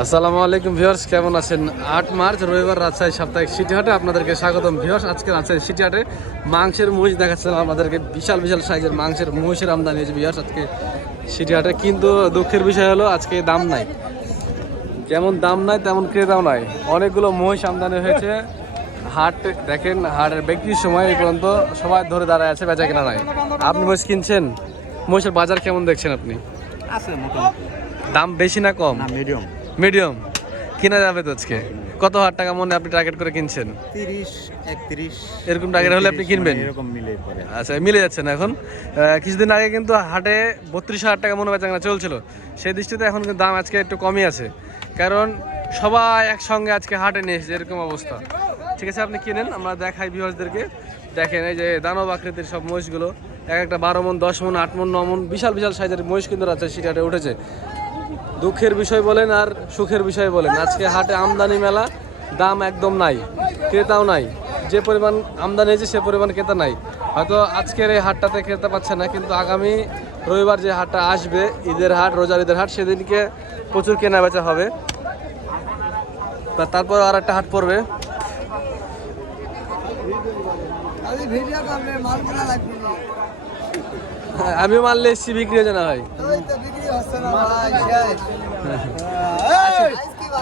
আসসালামু আলাইকুম ভিউয়ার্স, কেমন আছেন? ৮ মার্চ রবিবার রাজশাহী সাপ্তাহিক সিটি হাটে আপনাদেরকে স্বাগতম। ভিউয়ার্স, আজকে রাজশাহী সিটি হাটে মাংসের মহিষ দেখাচ্ছিলাম আপনাদেরকে। বিশাল বিশাল সাইজের মাংসের মহিষের আমদানি হয়েছে ভিউয়ার্স আজকে সিটি হাটে। কিন্তু দুঃখের বিষয় হলো আজকে দাম নাই, যেমন দাম নাই তেমন ক্রেতাও নাই। অনেকগুলো মহিষ আমদানি হয়েছে। হাট দেখেন, হাটের বিক্রির সময় এই পর্যন্ত সবাই ধরে দাঁড়ায় আছে, বেচা কেনা নাই। আপনি মহিষ কিনছেন? মহিষের বাজার কেমন দেখছেন আপনি? আছে মোটামুটি। দাম বেশি না কম? মিডিয়াম মিডিয়াম কিনা যাবে তো আজকে? কত হাজার টাকা মনে আপনি টার্গেট করে কিনছেন? 30-31 এরকম টার্গেট হলে আপনি কিনবেন? এরকম মিলে পড়ে। আচ্ছা, মিলে যাচ্ছে না এখন? কিছুদিন আগে কিন্তু হাটে 32,000 টাকা মনে বেচাকেনা চলছিল। সেই দৃষ্টিতে এখন কিন্তু দাম আজকে একটু কমই আছে, কারণ সবাই একসঙ্গে আজকে হাটে নিয়ে এসেছে, এরকম অবস্থা। ঠিক আছে, আপনি কিনেন, আমরা দেখাই ভিউয়ার্সদেরকে। দেখেন এই যে দানব আকৃতির সব মহিষগুলো, এক একটা 12 মণ, 10 মণ, 8 মণ, 9 মণ, বিশাল বিশাল সাইজের মহিষ কিন্তু রাজশাহী সিটি হাটে উঠেছে। দুঃখের বিষয় বলেন আর সুখের বিষয় বলেন, আজকে হাটে আমদানি মেলা, দাম একদম নাই, ক্রেতাও নাই। যে পরিমাণ আমদানি হয়েছে সে পরিমাণ ক্রেতা নাই। হয়তো আজকের এই হাটটাতে ক্রেতা পাচ্ছে না, কিন্তু আগামী রবিবার যে হাটটা আসবে, ঈদের হাট, রোজার ঈদের হাট, সেদিনকে প্রচুর কেনা বেচা হবে। তারপর আর একটা হাট পড়বে। আমি মারলে এসছি, বিক্রি হচ্ছে না ভাই।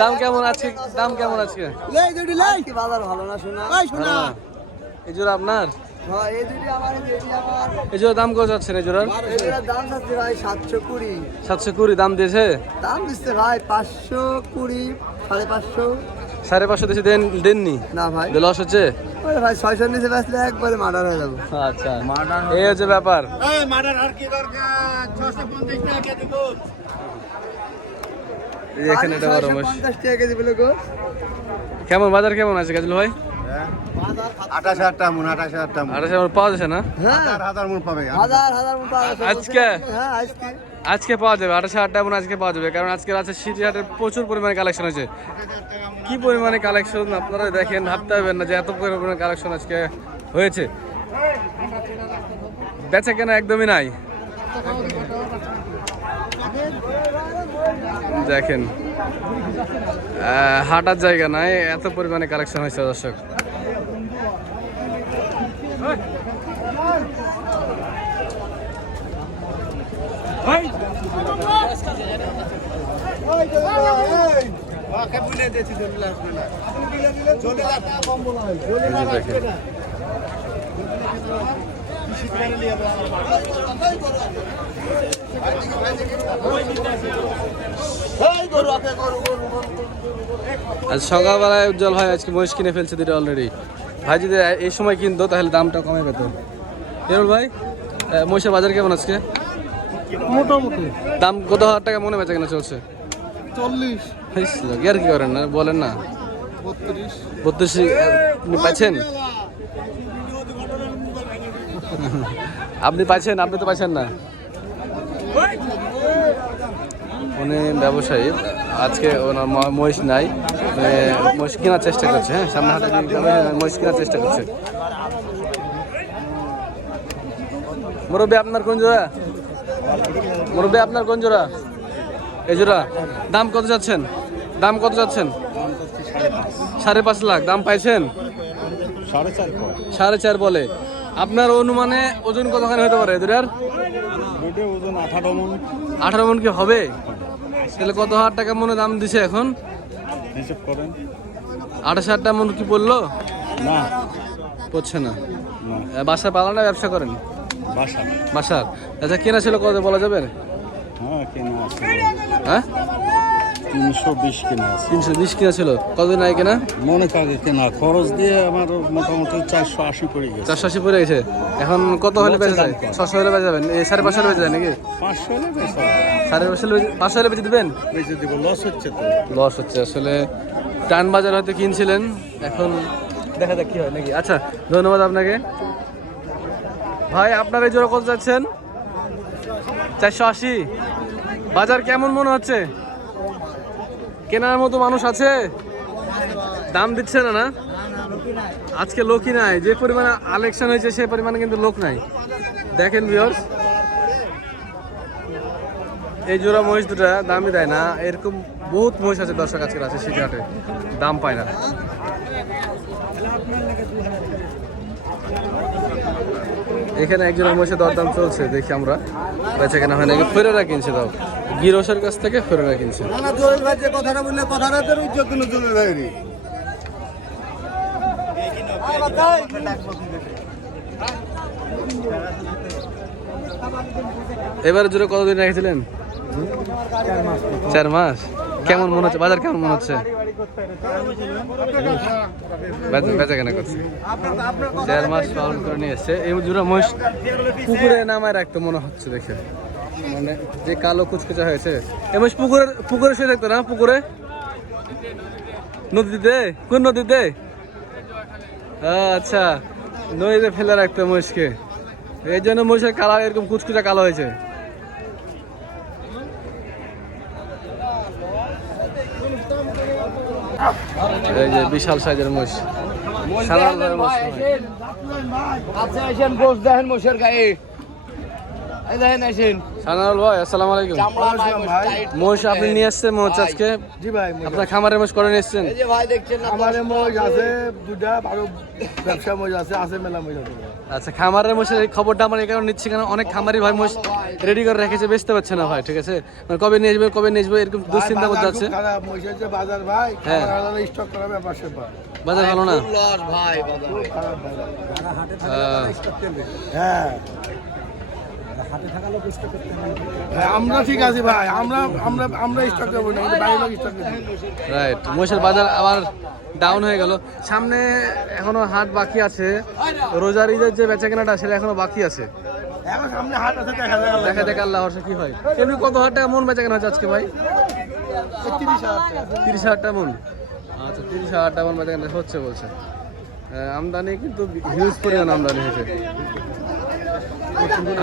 দাম কেমন আছে? দাম কেমন আছে? এই জোড়া আপনার? এই জোড়া দাম কত যাচ্ছে? এই জোড়ার 720 দাম দিয়েছে? দাম দিচ্ছে ভাই 520, 550। 550 দেশে দেননি না ভাই, লস হচ্ছে ভাই 600 নিচে বেচলে একবারে মার্ডার হয়ে যাবো। আচ্ছা, এই হচ্ছে ব্যাপার। এখানে এটা 50 টাকা কেজি বলে গো। কেমন বাজার কেমন আছে কাজল ভাই? 28,000 টাকা মন, 28,000 টাকা মন। 28,000 পাওয়া যাচ্ছে না? হ্যাঁ, হাজার মন পাবে। হাজার হাজার মতো আছে আজকে? হ্যাঁ, আজকে আজকে পাওয়া যাবে 28,000 টাকা মনে, আজকে পাওয়া যাবে, কারণ আজকে আছে সিটি হাটের প্রচুর পরিমাণে কালেকশন হয়েছে। কি পরিমাণে কালেকশন আপনারা দেখেন, ভাবতে পারবেন না যে এত পরিমাণে কালেকশন আজকে হয়েছে। বেচা কেনা একদমই নাই। দেখেন, হাঁটার জায়গা নাই, এত পরিমাণে কালেকশন হয়েছে দর্শক। আজ সকালবেলায় উজ্জ্বল ভাই আজকে মহিষ কিনে ফেলছে দুটো অলরেডি। ভাই যদি এই সময় কিনতো তাহলে দামটা কমে পেত। এরুল ভাই, মহিষের বাজার কেমন আজকে? মোটামুটি দাম কত হাজার টাকা মনে বেচা কেনা চলছে? 40, আর কি করেন না, বলেন না। 32। 32 আপনি পাচ্ছেন? আপনি পাচ্ছেন? আপনি তো পাচ্ছেন না। উনি ব্যবসায়ী, আজকে ওনার মহিষ নাই, মহিষ কেনার চেষ্টা করছে। হ্যাঁ, সামনে হাতে মহিষ কেনার চেষ্টা করছে। মুরব্বী আপনার কোন জোড়া? মুরব্বী আপনার কোন জোড়া? এই জোড়া দাম কত যাচ্ছেন? দাম কত যাচ্ছেন? 5.5 লাখ দাম পাইছেন? 4.5 বলে। আপনার অনুমানে ওজন কতখানি হতে পারে এদের? ওজন 18 মন। 18 মন কি হবে? তাহলে কত হাজার টাকা মনে দাম দিছে এখন? হিসাব করেন। 28,000 টাকা মন কি পড়লো? না, পড়ছে না। বাসায় পালন না ব্যবসা করেন? বাসা। বাসার। আচ্ছা, কেনা ছিল কত বলা যাবে? হ্যাঁ, কেনা আছে। হ্যাঁ, 320 কেনা আছে। 320 কেনা ছিল। কতদিন আগে কেনা? মনে কাগে কেনা, খরচ দিয়ে আমার মোটামুটি 480 পড়ে গেছে। 480 পড়ে গেছে। এখন কত হলে বেঁচে যায়? 600 হলে বেঁচে যাবেন? 550 হলে বেঁচে যায় নাকি? 500 হলে বেচা। 550 হলে বেঁচে দেবেন? বেচে দিব, লস হচ্ছে তো। লস হচ্ছে আসলে। টান বাজার হয়তো কিনছিলেন, এখন দেখা যাক কি হয় নাকি। আচ্ছা, ধন্যবাদ আপনাকে ভাই। আপনার এই জোড়া কত যাচ্ছেন? 480। বাজার কেমন মনে হচ্ছে? কেনার মতো মানুষ আছে? দাম দিচ্ছে না? না, আজকে লোকই নাই। যে পরিমাণে কালেকশন হয়েছে সে পরিমাণে কিন্তু লোক নাই। দেখেন ভিউয়ার্স, এই জোড়া মহিষ দুটা দামই দেয় না, এরকম বহুত মহিষ আছে দর্শক আজকে আছে সিটি হাটে, দাম পায় না। এখানে একজনের মহিষের দরদাম চলছে, দেখি আমরা বেচা কেনা হয় নাকি। ফেরেরা কিনছে, দাও গিরোসের কাছ থেকে ফেরেরা কিনছে। না জলিল ভাই যে কথাটা বললে কথাটা তোর উজ্জ্বল দিন জলিল ভাই রে। এবারে জোরে কতদিন রেখেছিলেন? 4 মাস। কেমন মনে হচ্ছে বাজার, কেমন মনে হচ্ছে? বেচা কেনা করছে, 4 মাস পালন করে নিয়ে এসছে। এই জোড়া মহিষ পুকুরে নামায় রাখতে মনে হচ্ছে দেখে, মানে যে কালো কুচকুচা হয়েছে। এই মহিষ পুকুরে শুয়ে থাকতো না? পুকুরে, নদীতে? কোন নদীতে? আচ্ছা, নদীতে ফেলে রাখতো মহিষকে, এই জন্য মহিষের কালার এরকম কুচকুচা কালো হয়েছে। এই যে বিশাল সাইজের মহিষ, সানাউল ভাই, আসসালামু আলাইকুম। মহিষ আপনি নিয়ে আসছেন মহিষ আজকে? জি ভাই, আপনার খামারের মহিষ করে নিয়ে এসছেন? আমারে মহিষ আছে দুটা, আরো ব্যবসা মহিষ আছে, আছে মেলা মহিষ আছে। আচ্ছা, খামারের মহিষের এই খবরটা আমরা এই কারণে নিচ্ছি, কারণ অনেক খামারি ভাই মহিষ রেডি করে রেখেছে, বেচতে পারছে না ভাই। ঠিক আছে, মানে কবে নিয়ে আসবে কবে নিয়ে আসবে এরকম দুশ্চিন্তা করতে যাচ্ছে। খারাপ মহিষ আছে বাজার ভাই, হ্যাঁ। স্টক করা ব্যাপার সেপার। বাজার ভালো না? খারাপ বাজার। আহ, হ্যাঁ, আমরা ঠিক আছি ভাই, আমরা স্টক করবো না, কিন্তু বাইরে লোক স্টক করবো। রাইট, মহিষের বাজার আবার ডাউন হয়ে গেল। সামনে এখনো হাট বাকি আছে, রোজার ঈদের যে বেচা কেনাটা সেটা এখনো বাকি আছে। এখন সামনে হাট আছে, দেখা যাক আল্লাহ ভরসা কি হয়। এমনি কত হাজার টাকা মন বেচা কেনা হচ্ছে আজকে ভাই? 30,000 টাকা মন। আচ্ছা, 30,000 টাকা মন বেচা কেনা হচ্ছে বলছে। আমদানি কিন্তু হিউজ পরিমাণ আমদানি হয়েছে।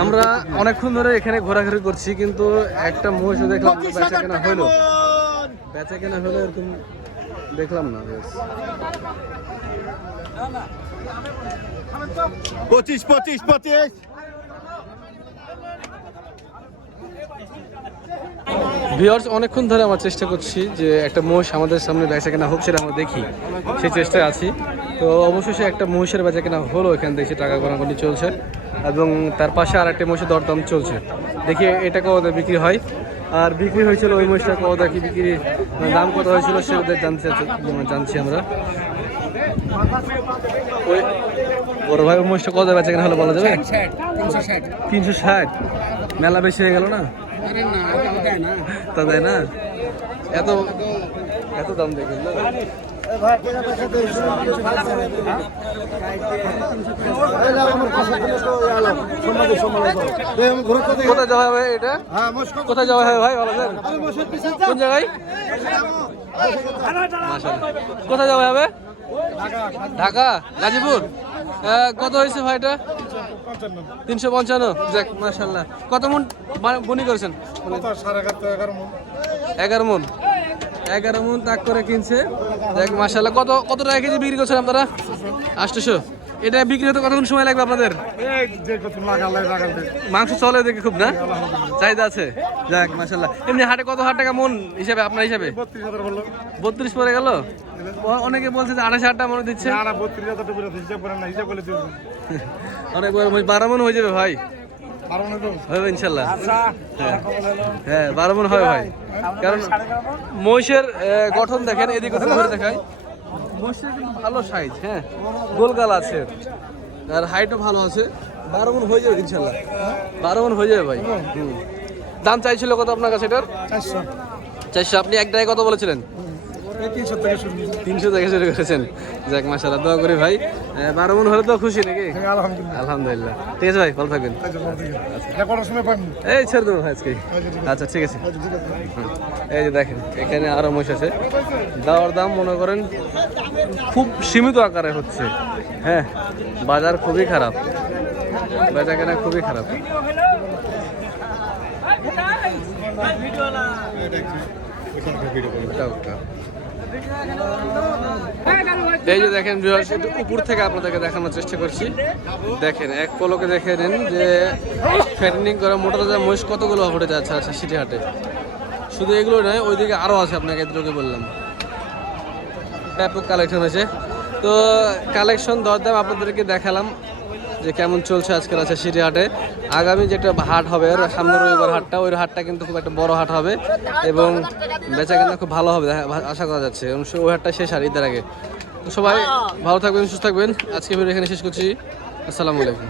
আমরা অনেকক্ষণ ধরে এখানে ঘোরাঘুরি করছি, কিন্তু একটা মহিষ দেখলাম বেচা কেনা হইলো, বেচা কেনা হলো এরকম দেখলাম না। 25। ভিউয়ার্স, অনেকক্ষণ ধরে আমরা চেষ্টা করছি যে একটা মহিষ আমাদের সামনে বেচা কেনা হোক, সেটা আমরা দেখি, সেই চেষ্টায় আছি। তো অবশেষে একটা মহিষের বেচা কেনা হলো, এখানে দেখছি টাকা গোনাগুনি চলছে, এবং তার পাশে আর একটা মহিষের দরদাম চলছে। দেখি এটা কত বিক্রি হয়, আর বিক্রি হয়েছিল ওই মহিষটা কত কি বিক্রি, দাম কত হয়েছিল সে ওদের জানছি আমরা। ওই বড় ভাই ওই মহিষটা কত বেচা কেনা হলো বলা যাবে? 360। মেলা বেশি হয়ে গেল না? তা দেয় না, এত এত দাম দেখেন না? কোথায় যাওয়া হবে এটা? কোথায় যাওয়া হবে ভাই বলা যায়? কোন জায়গায়? মাশাআল্লাহ। কোথায় যাওয়া হবে? ঢাকা, গাজীপুর। কত হয়েছে ভাই এটা? 355। যাক মাশাআল্লাহ। কত মন বনি করেছেন? 11 মন। 11 মন তাক করে কিনছে। দেখ মাশাআল্লাহ। কত টাকা কেজি বিক্রি করছেন আপনারা? 800। এটা বিক্রি হতে কতক্ষণ সময় লাগবে আপনাদের? মাংস চলে দেখে খুব না, চাহিদা আছে। যাক মাশাআল্লাহ। এমনি হাটে কত হাজার টাকা মন হিসাবে, আপনার হিসাবে? 32 পড়ে গেল। অনেকে বলছে যে 28,000 টাকা মনে দিচ্ছে। অনেক 12 মন হয়ে যাবে ভাই, হবে ইনশাল্লাহ। হ্যাঁ 12 মন হবে ভাই, কারণ মহিষের গঠন দেখেন, এদিক ওদিক ঘুরে দেখায়। মহিষের কিন্তু ভালো সাইজ, হ্যাঁ গোলগাল আছে, আর হাইটও ভালো আছে। 12 মন হয়ে যাবে ইনশাল্লাহ, 12 মন হয়ে যাবে ভাই। দাম চাইছিল কত আপনার কাছে এটার? 400। আপনি এক টাকায় কত বলেছিলেন? 300 থেকে শুরু করেছেন। যাক মাশাআল্লাহ, দোয়া করি ভাই। 12 মন হলে তো খুশি নাকি? আলহামদুলিল্লাহ। ঠিক আছে ভাই, ভালো থাকবেন। এই ছেড়ে দেবো আজকে। আচ্ছা ঠিক আছে। এই যে দেখেন এখানে আরো মহিষ আছে, দেওয়ার দাম মনে করেন খুব সীমিত আকারে হচ্ছে। হ্যাঁ বাজার খুবই খারাপ, বেচা কেনা খুবই খারাপ। এই যে দেখেন একটু উপর থেকে আপনাদেরকে দেখানোর চেষ্টা করছি। দেখেন এক পলকে দেখে নিন যে ফ্যাটেনিং করা মোটা তাজা মহিষ কতগুলো ফুটে যাচ্ছে। আচ্ছা সিটি হাটে শুধু এগুলো নয়, ওইদিকে আরও আছে, আপনাকে এতটুকু বললাম। ব্যাপক কালেকশন হয়েছে। তো কালেকশন দরদাম আপনাদেরকে দেখালাম যে কেমন চলছে আজকের আছে সিটি হাটে। আগামী যেটা হাট হবে, সামনের রবিবার হাটটা, ওই হাটটা কিন্তু খুব একটা বড় হাট হবে এবং বেচা কিন্তু খুব ভালো হবে আশা করা যাচ্ছে, এবং ওই হাটটা শেষ আর ঈদের আগে। তো সবাই ভালো থাকবেন, সুস্থ থাকবেন। আজকে ভিডিও এখানে শেষ করছি। আসসালামু আলাইকুম।